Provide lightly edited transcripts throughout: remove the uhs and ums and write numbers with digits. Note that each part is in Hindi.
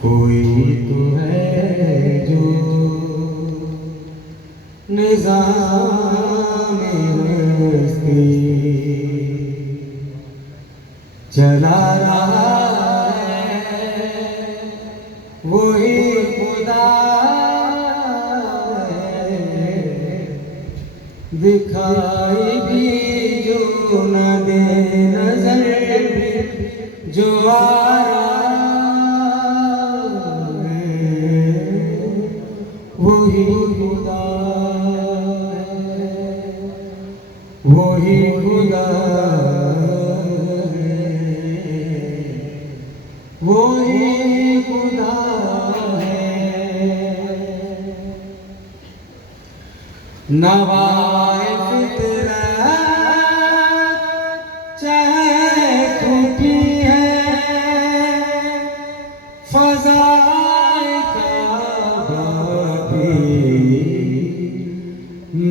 कोई तो है जो निज़ाम-ए हस्ती चला रहा है, वही खुदा है। दिखाई भी जो न दे, नजर भी जो आ रहा है, वही खुदा है, वही खुदा है, वही खुदा है। नवाए फितरत चाहे टूटी है, फ़ज़ाए काबा भी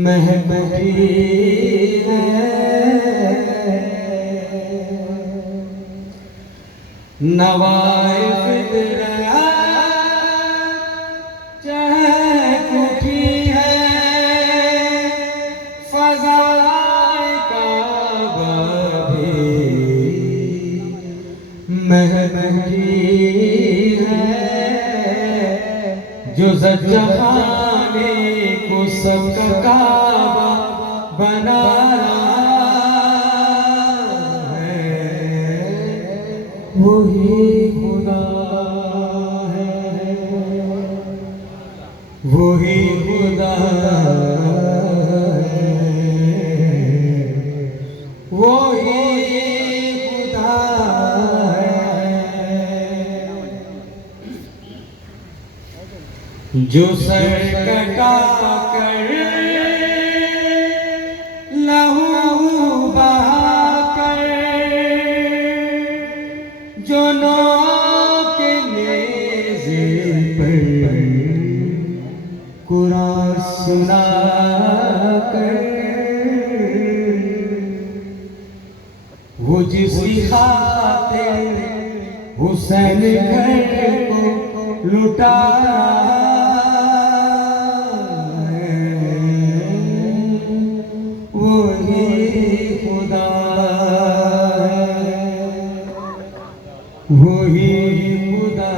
महकती है। नवाए फितरत चाहे टूटी है, फ़ज़ाए काबा भी महकती है। जो ज़ज्जाखाने को सबका काबा बना रहा है, वही खुदा है, वही खुदा है, वही खुदा है। जो सर कटा कर लहू बहा कर, जो नौ के नेज़े पर कुरान सुना कर, वो जिसकी खातिर हुसैन घर को लुटा है, वही खुदा है, वही खुदा